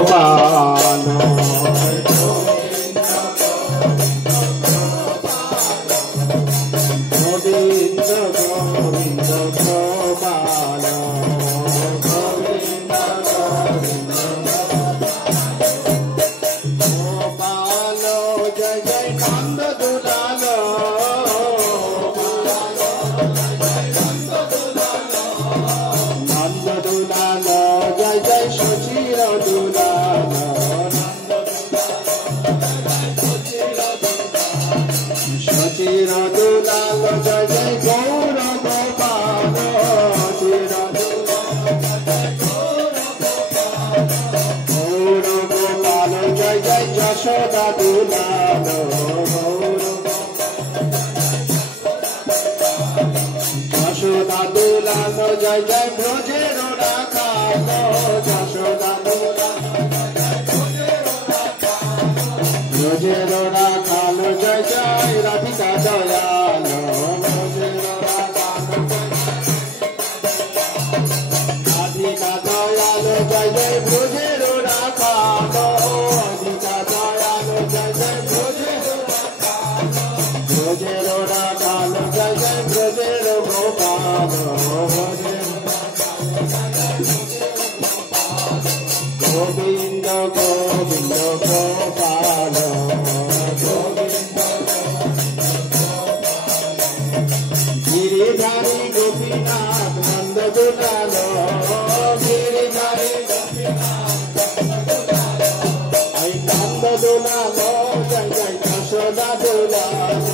গোপাল গোবিন্দ গোবিন্দ গোপাল গোবিন্দ গোবিন্দ গোপাল জয় জয় নন্দ দুলাল নন্দ দুলাল জয় জয় সচির দুলাল সচির দুলাল জয় জয় গৌর গোপাল গৌর গোপাল জয় জয় যশোদা দুলাল যশোদা দুলাল জয় জয় ব্রজের রাখাল যশোদা ব্রজের রাখাল জয় জয় রাধিকা দয়াল ব্রজের রাখাল রাধিকা দয়াল জয় জয় ব্রজের রাখাল রাধিকা দয়াল জয় জয় ব্রজের রাখাল জয় জয় ব্রজের গোপাল গোবিন্দ গোবিন্দ গোপাল গিরিধারী গোপীনাথ নন্দ দুলাল গিরিধারী নন্দ দুলাল জয় জয় যশোদা দুলাল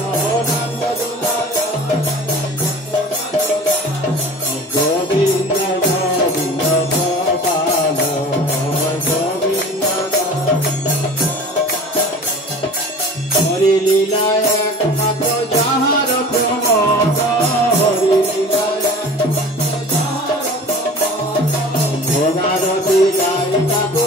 নন্দ দুলাল গোবিন্দ গোবিন্দ গোপাল গোবিন্দ হরি লীলা একমাত্র যাহার প্রমোদ হরি লীলা ভোগারতি গাই ঠাকুর